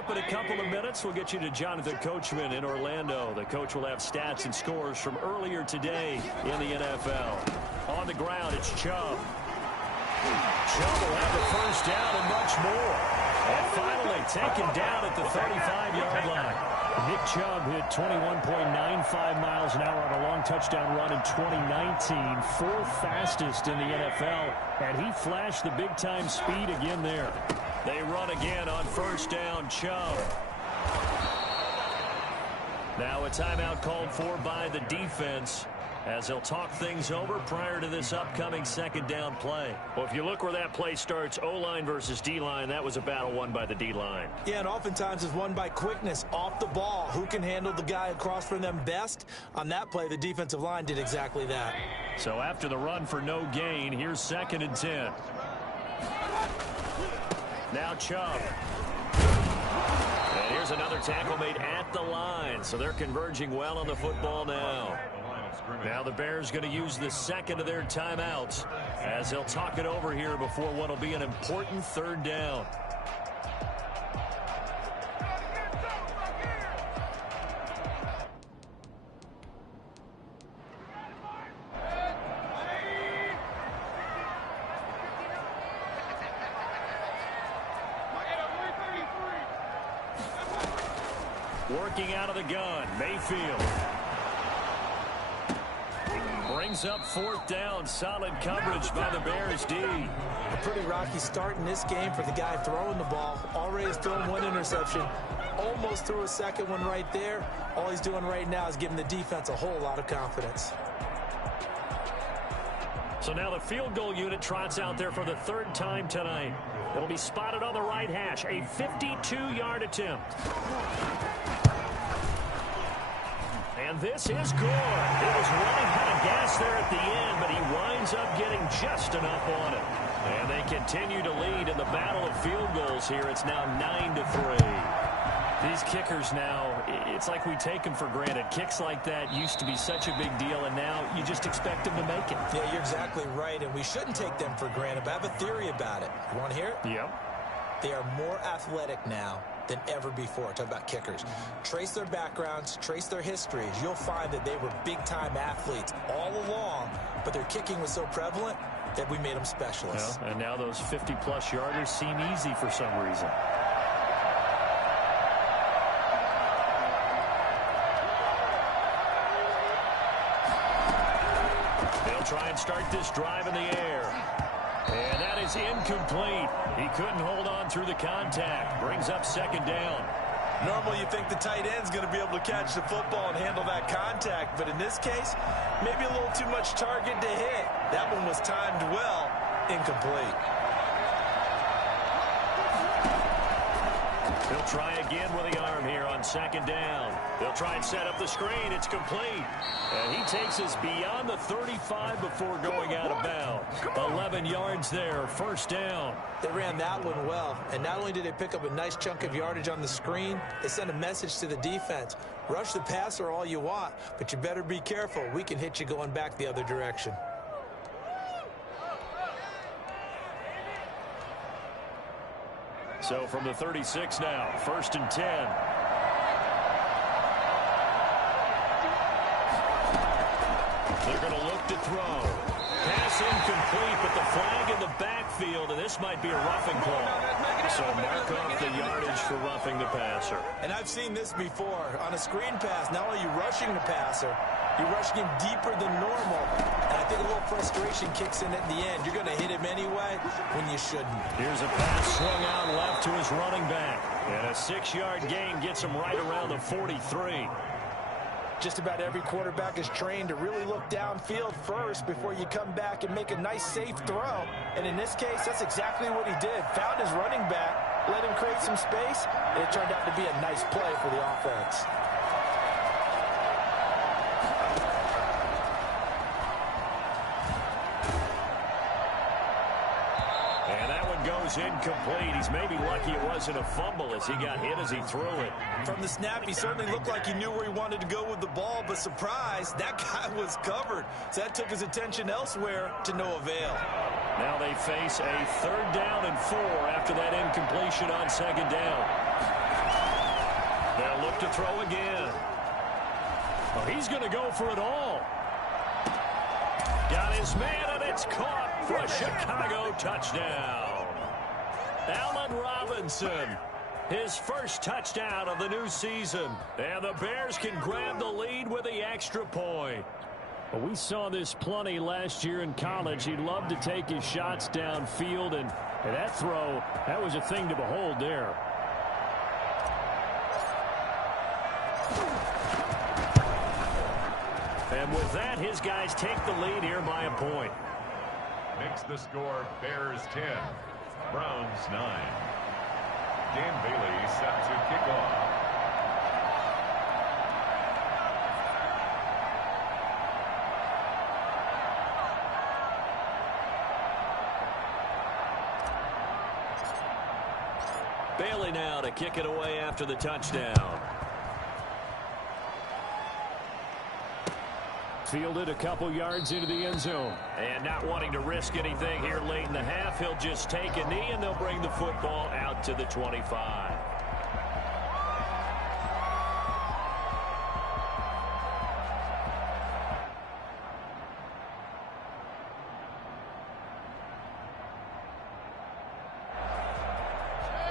up in a couple of minutes. We'll get you to Jonathan Coachman in Orlando. The coach will have stats and scores from earlier today in the NFL. On the ground, it's Chubb. Chubb will have the first down and much more. And finally taken down at the 35-yard line. Nick Chubb hit 21.95 miles an hour on a long touchdown run in 2019. Fourth fastest in the NFL. And he flashed the big-time speed again there. They run again on first down, Chubb. Now a timeout called for by the defense as they'll talk things over prior to this upcoming second down play. Well, if you look where that play starts, O-line versus D-line, that was a battle won by the D-line. Yeah, and oftentimes it's won by quickness off the ball. Who can handle the guy across from them best? On that play, the defensive line did exactly that. So after the run for no gain, here's 2nd and 10. Now Chubb. And here's another tackle made at the line. So they're converging well on the football now. Now the Bears going to use the second of their timeouts as they'll talk it over here before what will be an important third down. Working out of the gun, Mayfield. Brings up 4th down. Solid coverage by the Bears D. A pretty rocky start in this game for the guy throwing the ball. Already has thrown 1 interception. Almost threw a second one right there. All he's doing right now is giving the defense a whole lot of confidence. So now the field goal unit trots out there for the 3rd time tonight. It'll be spotted on the right hash. A 52-yard attempt. And this is good. It was running out of gas there at the end, but he winds up getting just enough on it. And they continue to lead in the battle of field goals here. It's now 9-3. These kickers now, it's like we take them for granted. Kicks like that used to be such a big deal, and now you just expect them to make it. Yeah, you're exactly right, and we shouldn't take them for granted, but I have a theory about it. You want to hear it? Yep. They are more athletic now than ever before. Talk about kickers. Trace their backgrounds, trace their histories. You'll find that they were big-time athletes all along, but their kicking was so prevalent that we made them specialists. Well, and now those 50-plus yarders seem easy for some reason. They'll try and start this drive in the air. And that is incomplete. He couldn't hold on through the contact. Brings up 2nd down. Normally you think the tight end's going to be able to catch the football and handle that contact, but in this case, maybe a little too much target to hit. That one was timed well. Incomplete. They'll try again with the arm here on 2nd down. They'll try and set up the screen. It's complete. And he takes us beyond the 35 before going out of bounds. 11 yards there, 1st down. They ran that one well. And not only did they pick up a nice chunk of yardage on the screen, they sent a message to the defense. Rush the passer all you want, but you better be careful. We can hit you going back the other direction. So from the 36 now, 1st and 10. They're going to look to throw. Pass incomplete, but the flag in the backfield, and this might be a roughing call. So mark off the yardage for roughing the passer. And I've seen this before. On a screen pass, not only are you rushing the passer, you're rushing him deeper than normal. And I think a little frustration kicks in at the end. You're going to hit him anyway when you shouldn't. Here's a pass swung out left to his running back. And a 6-yard gain gets him right around the 43. Just about every quarterback is trained to really look downfield first before you come back and make a nice, safe throw. And in this case, that's exactly what he did. Found his running back, let him create some space, and it turned out to be a nice play for the offense. Goes incomplete. He's maybe lucky it wasn't a fumble as he got hit as he threw it. From the snap, he certainly looked like he knew where he wanted to go with the ball, but surprise, that guy was covered. So that took his attention elsewhere to no avail. Now they face a 3rd down and 4 after that incompletion on 2nd down. to throw again. Well, he's going to go for it all. Got his man, and it's caught for a Chicago touchdown. Allen Robinson, his first touchdown of the new season. And the Bears can grab the lead with the extra point. Well, we saw this plenty last year in college. He loved to take his shots downfield, and that throw, that was a thing to behold there. And with that, his guys take the lead here by a point. Makes the score Bears 10, Browns 9. Dan Bailey set to kick off. Bailey now to kick it away after the touchdown. Fielded a couple yards into the end zone. And not wanting to risk anything here late in the half, he'll just take a knee and they'll bring the football out to the 25.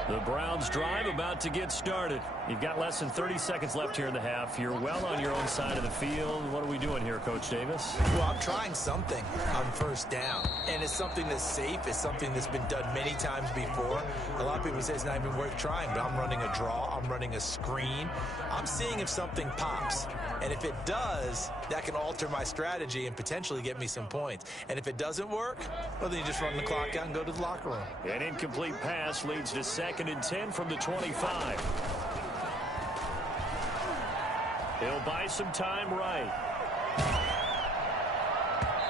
The Browns drive about to get started. You've got less than 30 seconds left here in the half. You're well on your own side of the field. What are we doing here, Coach Davis? Well, I'm trying something on first down. And it's something that's safe. It's something that's been done many times before. A lot of people say it's not even worth trying, but I'm running a draw. I'm running a screen. I'm seeing if something pops. And if it does, that can alter my strategy and potentially get me some points. And if it doesn't work, well, then you just run the clock out and go to the locker room. An incomplete pass leads to 2nd and 10 from the 25. He'll buy some time right.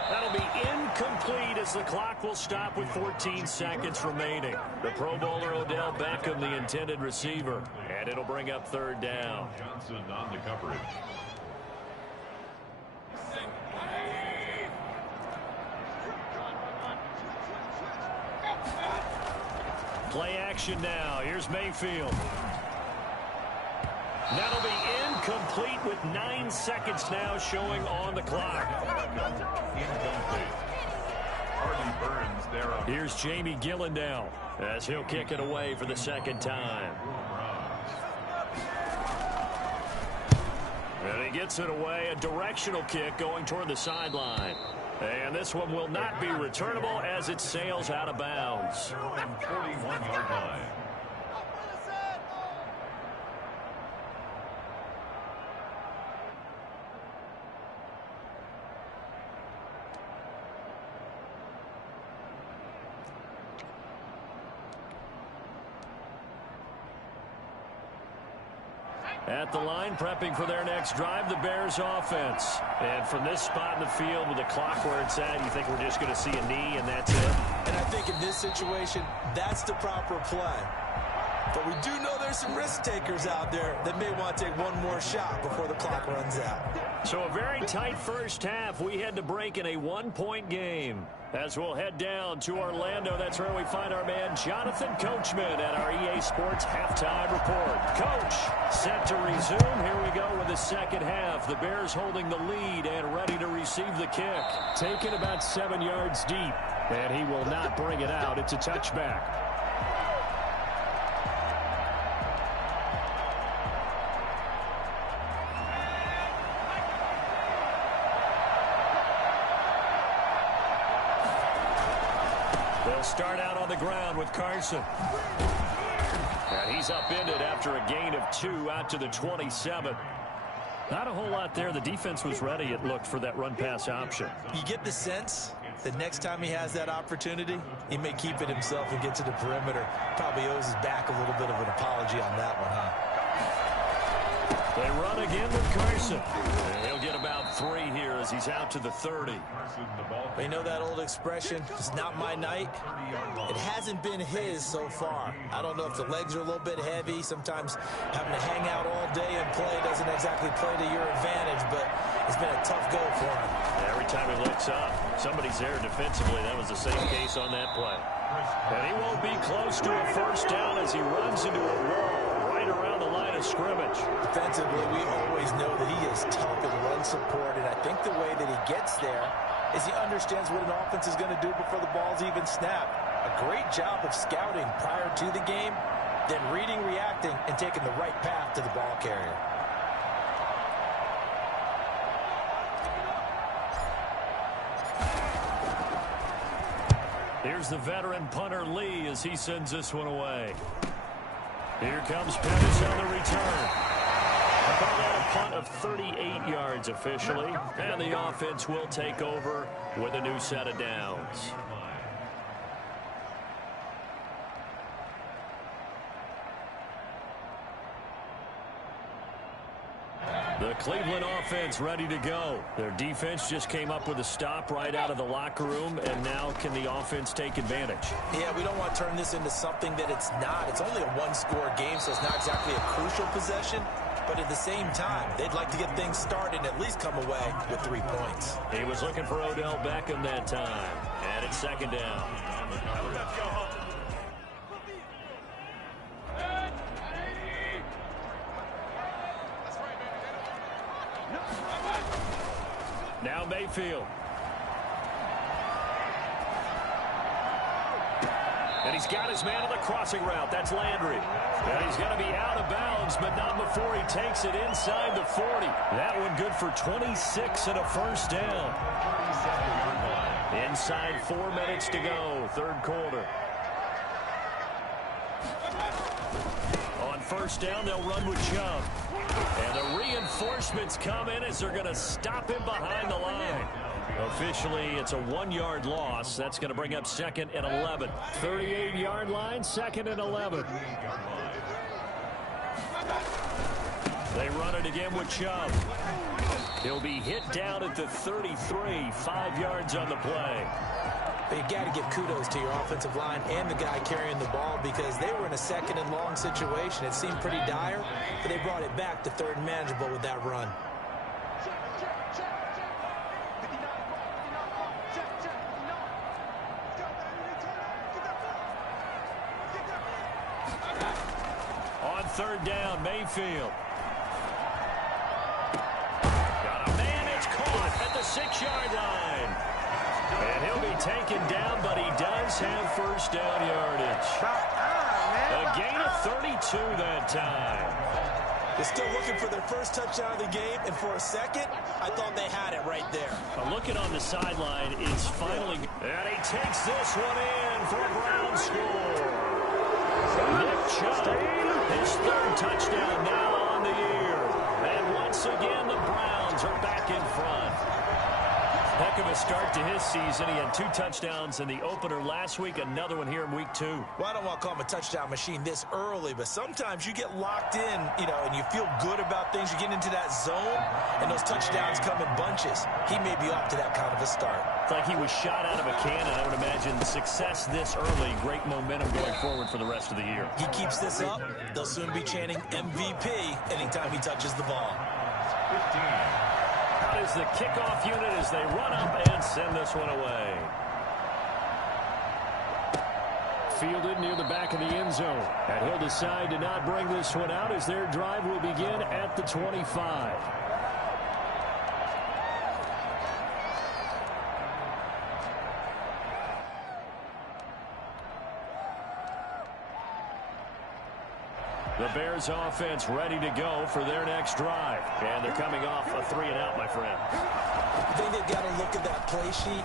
That'll be incomplete as the clock will stop with 14 seconds remaining. The Pro Bowler Odell Beckham, the intended receiver. And it'll bring up 3rd down. Johnson on the coverage. Play action now. Here's Mayfield. That'll be incomplete with 9 seconds now showing on the clock. Incomplete. Harvey Burns there on. Here's Jamie Gillandale as he'll kick it away for the 2nd time. And he gets it away. A directional kick going toward the sideline. And this one will not be returnable as it sails out of bounds. 41-yard line. At the line, prepping for their next drive, the Bears offense. And from this spot in the field with the clock where it's at, you think we're just going to see a knee and that's it? And I think in this situation, that's the proper play. But we do know there's some risk takers out there that may want to take one more shot before the clock runs out. So a very tight first half. We had to break in a 1-point game. As we'll head down to Orlando, that's where we find our man Jonathan Coachman at our EA Sports Halftime Report. Coach, set to resume. Here we go with the second half. The Bears holding the lead and ready to receive the kick. Taken about 7 yards deep, and he will not bring it out. It's a touchback. They'll start out on the ground with Carson. And he's upended after a gain of 2 out to the 27. Not a whole lot there. The defense was ready, it looked, for that run-pass option. You get the sense that next time he has that opportunity, he may keep it himself and get to the perimeter. Probably owes his back a little bit of an apology on that one, huh? They run again with Carson. And he'll get about 3 here as he's out to the 30. You know that old expression, it's not my night? It hasn't been his so far. I don't know if the legs are a little bit heavy. Sometimes having to hang out all day and play doesn't exactly play to your advantage, but it's been a tough go for him. Every time he looks up, somebody's there defensively. That was the same case on that play. And he won't be close to a first down as he runs into a wall right around the line of of scrimmage. Defensively, we always know that he is tough in run support, and I think the way that he gets there is he understands what an offense is going to do before the ball's even snapped. A great job of scouting prior to the game, then reading, reacting, and taking the right path to the ball carrier. Here's the veteran punter Lee as he sends this one away. Here comes Pettis on the return. A call that a punt of 38 yards officially, and the offense will take over with a new set of downs. The Cleveland offense ready to go. Their defense just came up with a stop right out of the locker room, and now can the offense take advantage? Yeah, we don't want to turn this into something that it's not. It's only a one-score game, so it's not exactly a crucial possession. But at the same time, they'd like to get things started and at least come away with 3 points. He was looking for Odell Beckham that time. And it's second down. Now Mayfield. And he's got his man on the crossing route. That's Landry. And he's going to be out of bounds, but not before he takes it inside the 40. That one good for 26 and a first down. Inside 4 minutes to go, third quarter. On first down, they'll run with Chubb. And the reinforcements come in as they're going to stop him behind the line. Officially, it's a 1-yard loss. That's going to bring up second and 11. 38-yard line, second and 11. They run it again with Chubb. He'll be hit down at the 33, 5 yards on the play. But you got to give kudos to your offensive line and the guy carrying the ball because they were in a second and long situation. It seemed pretty dire, but they brought it back to third and manageable with that run. On third down, Mayfield. Got a man, it's caught at the 6-yard line. And he'll be taken down, but he does have first down yardage. A gain of 32 that time. They're still looking for their first touchdown of the game, and for a second, I thought they had it right there. Looking on the sideline, it's finally... And he takes this one in for a Brown score. Nick Chubb, his third touchdown now on the year. And once again, the Browns are back in front. Heck of a start to his season. He had 2 touchdowns in the opener last week, another one here in week 2. Well, I don't want to call him a touchdown machine this early, but sometimes you get locked in, and you feel good about things. You get into that zone, and those touchdowns come in bunches. He may be off to that kind of a start. It's like he was shot out of a cannon. I would imagine success this early, great momentum going forward for the rest of the year. He keeps this up, they'll soon be chanting MVP anytime he touches the ball. 15. Out is the kickoff unit as they run up and send this one away. Fielded near the back of the end zone. And he'll decide to not bring this one out as their drive will begin at the 25. The Bears offense ready to go for their next drive. And they're coming off a 3-and-out, my friend. I think they've got to look at that play sheet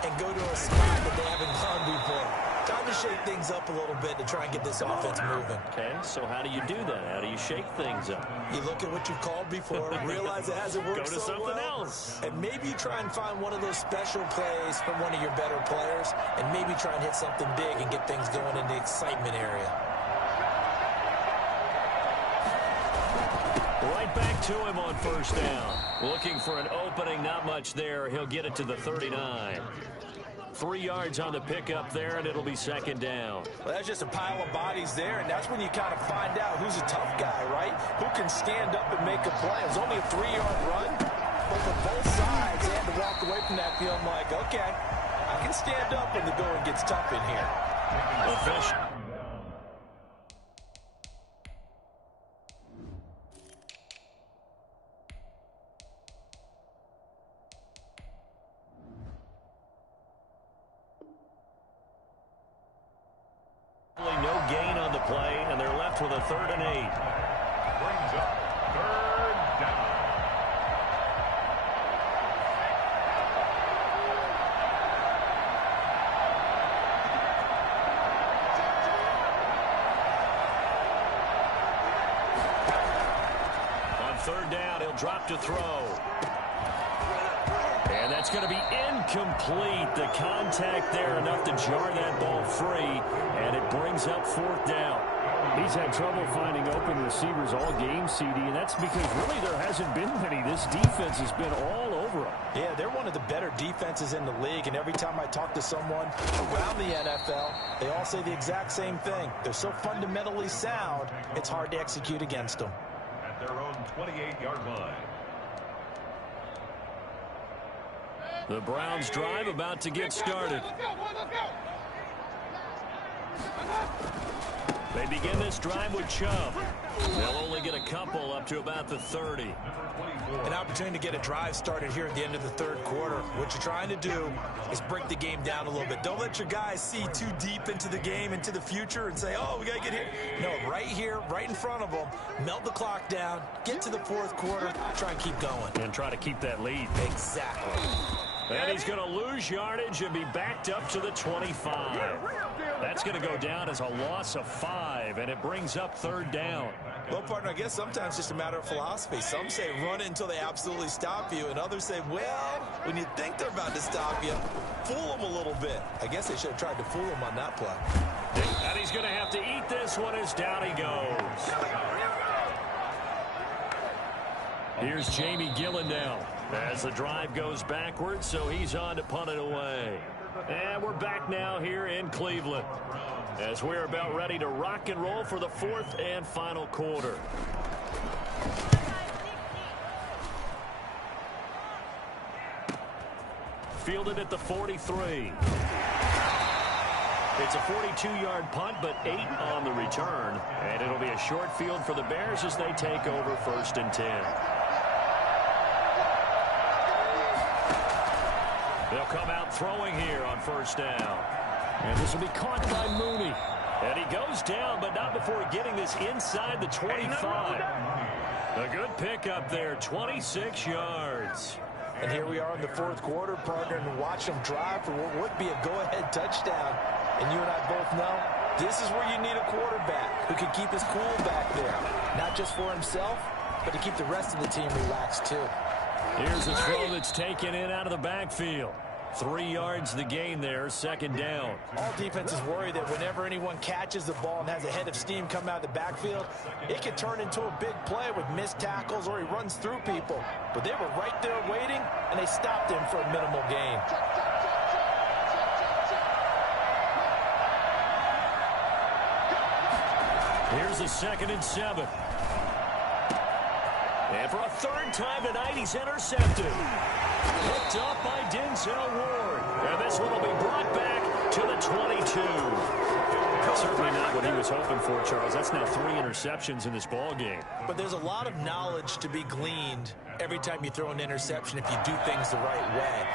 and go to a spot that they haven't gone before. Time to shake things up a little bit to try and get this offense moving. Okay, so how do you do that? How do you shake things up? You look at what you've called before, realize it hasn't worked Go to so something well, else. and maybe you try and find one of those special plays from one of your better players, and maybe try and hit something big and get things going in the excitement area. Right back to him on first down. Looking for an opening, not much there. He'll get it to the 39. 3 yards on the pickup there, and it'll be second down. Well, that's just a pile of bodies there, and that's when you kind of find out who's a tough guy, right? Who can stand up and make a play. It was only a 3-yard run, but for both sides, they had to walk away from that field like, okay, I can stand up when the going gets tough in here. with a 3rd and 8. Brings up 3rd down. On 3rd down, he'll drop to throw. And that's going to be incomplete. The contact there enough to jar that ball free, and it brings up 4th down. He's had trouble finding open receivers all game, CD, and that's because really there hasn't been many. This defense has been all over him. Yeah, they're one of the better defenses in the league, and every time I talk to someone around the NFL, they all say the exact same thing. They're so fundamentally sound, it's hard to execute against them. At their own 28-yard line. The Browns drive about to get started. They begin this drive with Chubb. They'll only get a couple up to about the 30. An opportunity to get a drive started here at the end of the 3rd quarter. What you're trying to do is break the game down a little bit. Don't let your guys see too deep into the game, into the future, and say, oh, we got to get here. No, right here, right in front of them, melt the clock down, get to the 4th quarter, try and keep going. And try to keep that lead. Exactly. And he's going to lose yardage and be backed up to the 25. That's going to go down as a loss of 5, and it brings up 3rd down. Well, partner, I guess sometimes it's just a matter of philosophy. Some say run it until they absolutely stop you, and others say, well, when you think they're about to stop you, fool them a little bit. I guess they should have tried to fool them on that play. And he's going to have to eat this one as down he goes. Here's Jamie Gillen now as the drive goes backwards, so he's on to punt it away. And we're back now here in Cleveland as we're about ready to rock and roll for the 4th and final quarter. Fielded at the 43. It's a 42-yard punt, but 8 on the return. And it'll be a short field for the Bears as they take over 1st and 10. They'll come out throwing here on 1st down. And this will be caught by Mooney. And he goes down, but not before getting this inside the 25. A good pickup there, 26 yards. And here we are in the 4th quarter, partner, and watch them drive for what would be a go-ahead touchdown. And you and I both know this is where you need a quarterback who can keep his cool back there. Not just for himself, but to keep the rest of the team relaxed, too. Here's a throw that's taken in out of the backfield. 3 yards the gain there, 2nd down. All defenses worry that whenever anyone catches the ball and has a head of steam come out of the backfield, it can turn into a big play with missed tackles or he runs through people. But they were right there waiting, and they stopped him for a minimal gain. Here's a 2nd and 7. And for a 3rd time tonight, he's intercepted. Picked up by Denzel Ward. And this one will be brought back to the 22. That's certainly not what he was hoping for, Charles. That's now 3 interceptions in this ball game. But there's a lot of knowledge to be gleaned every time you throw an interception if you do things the right way.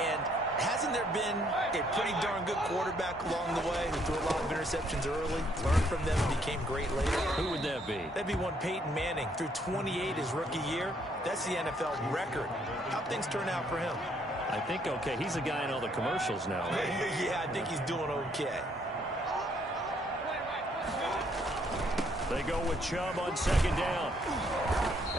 And hasn't there been a pretty darn good quarterback along the way who threw a lot of interceptions early, learned from them, and became great later? Who would that be? That'd be one Peyton Manning. Threw 28 his rookie year. That's the NFL record. How'd things turn out for him? I think okay. He's the guy in all the commercials now, right? Yeah, I think he's doing okay. They go with Chubb on 2nd down.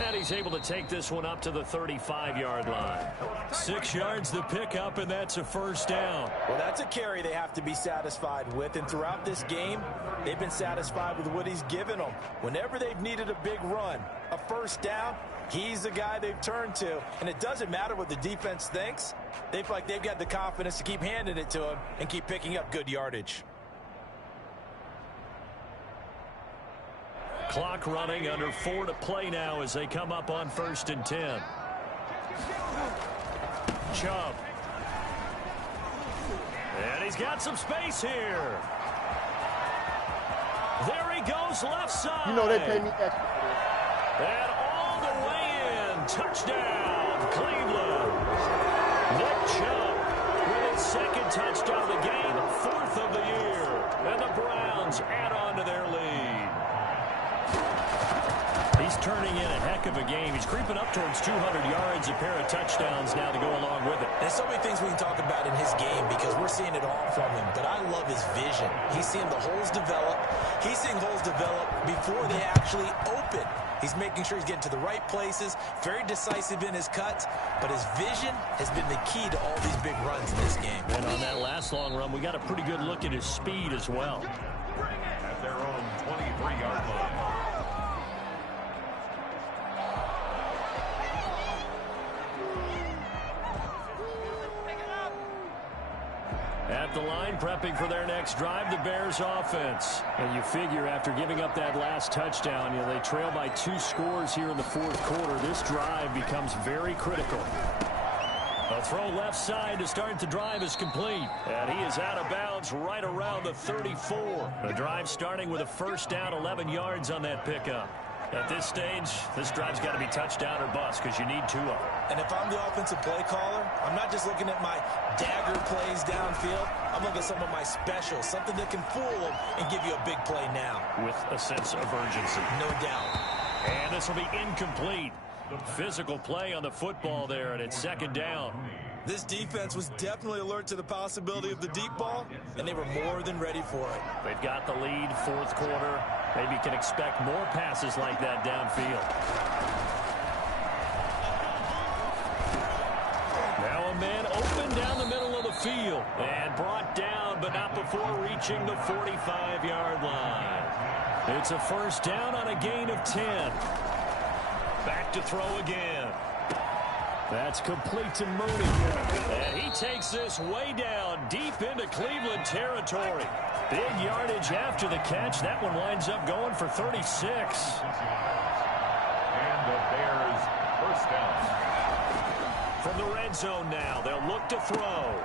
And he's able to take this one up to the 35-yard line. 6 yards the pickup, and that's a 1st down. Well, that's a carry they have to be satisfied with. And throughout this game, they've been satisfied with what he's given them. Whenever they've needed a big run, a 1st down, he's the guy they've turned to. And it doesn't matter what the defense thinks. They feel like they've got the confidence to keep handing it to him and keep picking up good yardage. Clock running, under 4 to play now as they come up on 1st and 10. Chubb. And he's got some space here. There he goes, left side. You know they pay me extra. And all the way in. Touchdown, Cleveland. Nick Chubb with his 2nd touchdown of the game, 4th of the year. And the Browns add on to their lead. He's turning in a heck of a game. He's creeping up towards 200 yards, a pair of touchdowns now to go along with it. There's so many things we can talk about in his game because we're seeing it all from him. But I love his vision. He's seeing the holes develop. He's seeing holes develop before they actually open. He's making sure he's getting to the right places, very decisive in his cuts, but his vision has been the key to all these big runs in this game. And on that last long run, we got a pretty good look at his speed as well. At their own 23-yard line. At the line, prepping for their next drive, the Bears offense. And you figure after giving up that last touchdown, they trail by 2 scores here in the fourth quarter. This drive becomes very critical. A throw left side to start the drive is complete. And he is out of bounds right around the 34. The drive starting with a first down, 11 yards on that pickup. At this stage, this drive's got to be touchdown or bust because you need 2 of them. And if I'm the offensive play caller, I'm not just looking at my dagger plays downfield. I'm looking at some of my specials, something that can fool them and give you a big play now. With a sense of urgency. No doubt. And this will be incomplete. Physical play on the football there, and it's second down. This defense was definitely alert to the possibility of the deep ball, and they were more than ready for it. They've got the lead, fourth quarter. Maybe you can expect more passes like that downfield. Now a man open down the middle of the field and brought down, but not before reaching the 45-yard line. It's a first down on a gain of 10. Back to throw again. That's complete to Mooney. And he takes this way down deep into Cleveland territory. Big yardage after the catch. That one winds up going for 36. And the Bears first down. From the red zone now, they'll look to throw.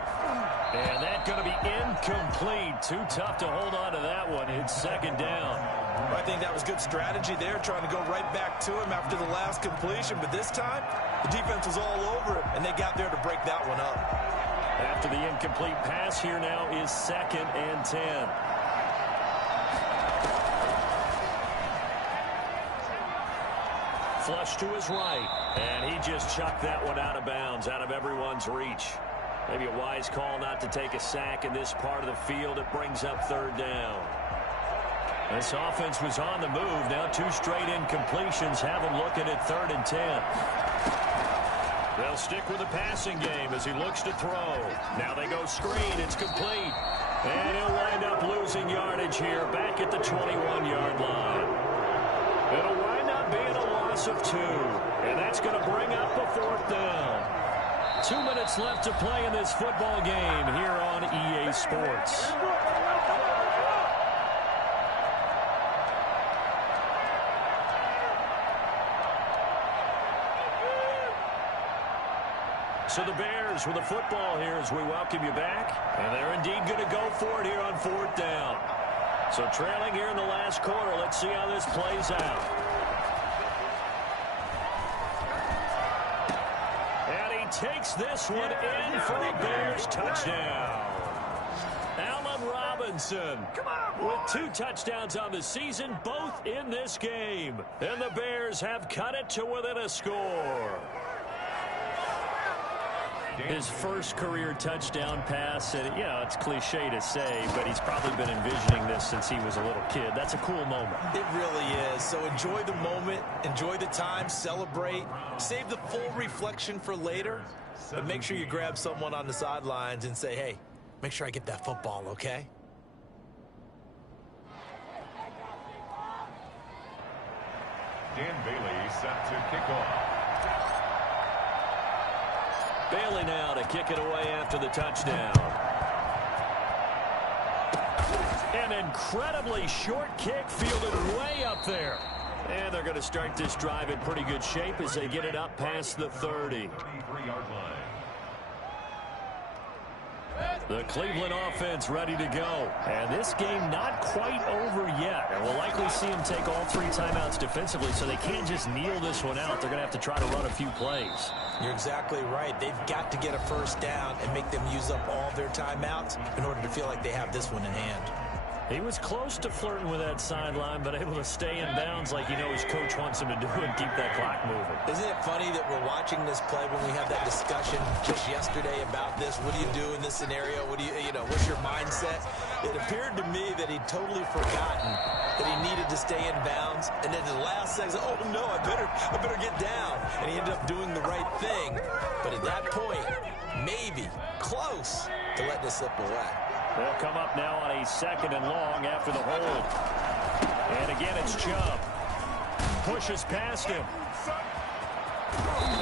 And that's going to be incomplete. Too tough to hold on to that one. It's second down. I think that was good strategy there, trying to go right back to him after the last completion. But this time, the defense was all over him, and they got there to break that one up. After the incomplete pass, here now is second and 10. Flush to his right, and he just chucked that one out of bounds, out of everyone's reach. Maybe a wise call not to take a sack in this part of the field. It brings up third down. This offense was on the move. Now 2 straight incompletions have him looking at third and 10. They'll stick with the passing game as he looks to throw. Now they go screen. It's complete. And he'll wind up losing yardage here back at the 21-yard line. It'll wind up being a loss of 2. And that's going to bring up a fourth down. 2 minutes left to play in this football game here on EA Sports. So the Bears with the football here as we welcome you back. And they're indeed going to go for it here on fourth down. So trailing here in the last quarter. Let's see how this plays out. And he takes this one in for a Bears touchdown. Allen Robinson with 2 touchdowns on the season, both in this game. And the Bears have cut it to within a score. His first career touchdown pass, and it's cliche to say, but he's probably been envisioning this since he was a little kid. That's a cool moment. It really is. So enjoy the moment, enjoy the time, celebrate, save the full reflection for later, but make sure you grab someone on the sidelines and say, hey, make sure I get that football, okay? Dan Bailey set to kick off. Bailey now to kick it away after the touchdown. An incredibly short kick fielded way up there. And they're going to start this drive in pretty good shape as they get it up past the 30. 23-yard line. The Cleveland offense ready to go. And this game not quite over yet. And we'll likely see them take all 3 timeouts defensively, so they can't just kneel this one out. They're going to have to try to run a few plays. You're exactly right. They've got to get a first down and make them use up all their timeouts in order to feel like they have this one in hand. He was close to flirting with that sideline, but able to stay in bounds like his coach wants him to do and keep that clock moving. Isn't it funny that we're watching this play when we had that discussion just yesterday about this? What do you do in this scenario? What do what's your mindset? It appeared to me that he'd totally forgotten that he needed to stay in bounds, and then at the last second, oh no, I better get down. And he ended up doing the right thing. But at that point, maybe close to let this slip away. They'll come up now on a 2nd and long after the hold. And again, it's Chubb. Pushes past him.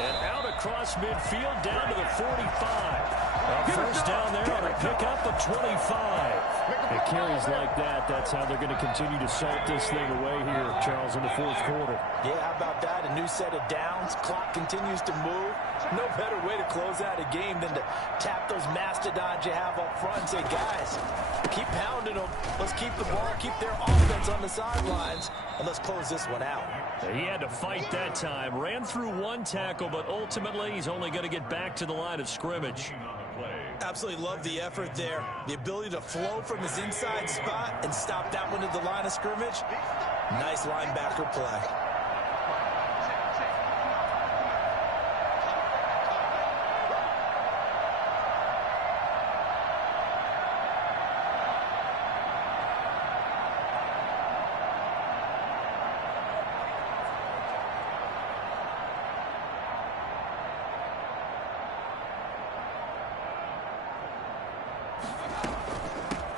And out across midfield down to the 45. A first down there on a pickup of 25. It carries like that. That's how they're going to continue to salt this thing away here, Charles, in the 4th quarter. Yeah, how about that? A new set of downs. Clock continues to move. No better way to close out a game than to tap those mastodons you have up front and say, guys, keep pounding them. Let's keep the ball, keep their offense on the sidelines, and let's close this one out. He had to fight that time. Ran through one tackle, but ultimately he's only going to get back to the line of scrimmage. Absolutely love the effort there. The ability to flow from his inside spot and stop that one at the line of scrimmage. Nice linebacker play.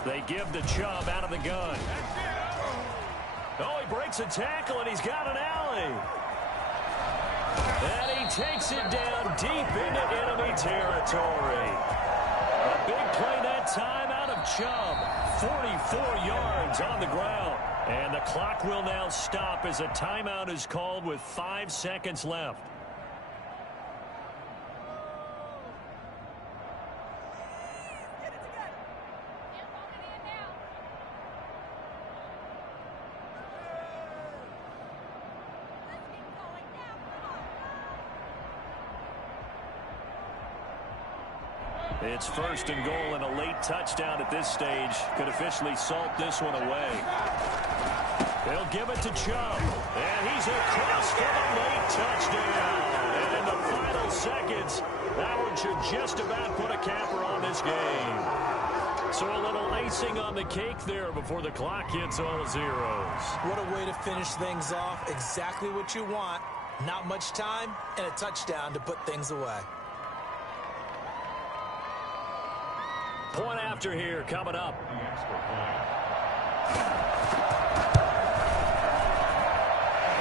They give to Chubb out of the gun. Oh, he breaks a tackle, and he's got an alley. And he takes it down deep into enemy territory. A big play that time out of Chubb. 44 yards on the ground. And the clock will now stop as a timeout is called with 5 seconds left. It's 1st and goal, and a late touchdown at this stage could officially salt this one away. They'll give it to Chubb, and he's across for the late touchdown. And in the final seconds, that one should just about put a capper on this game. So a little icing on the cake there before the clock hits all zeros. What a way to finish things off. Exactly what you want. Not much time and a touchdown to put things away. Point after here coming up.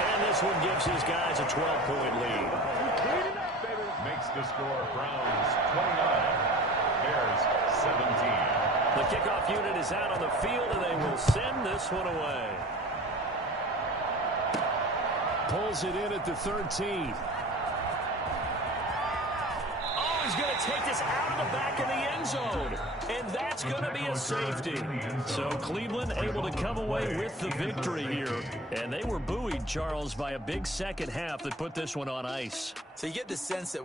And this one gives his guys a 12-point lead. Makes the score Browns 29, Bears 17. The kickoff unit is out on the field, and they will send this one away. Pulls it in at the 13. Oh, he's going to take this out of the back of the end zone. And that's going to be a safety. So Cleveland able to come away with the victory here. And they were buoyed, Charles, by a big second half that put this one on ice. So you get the sense that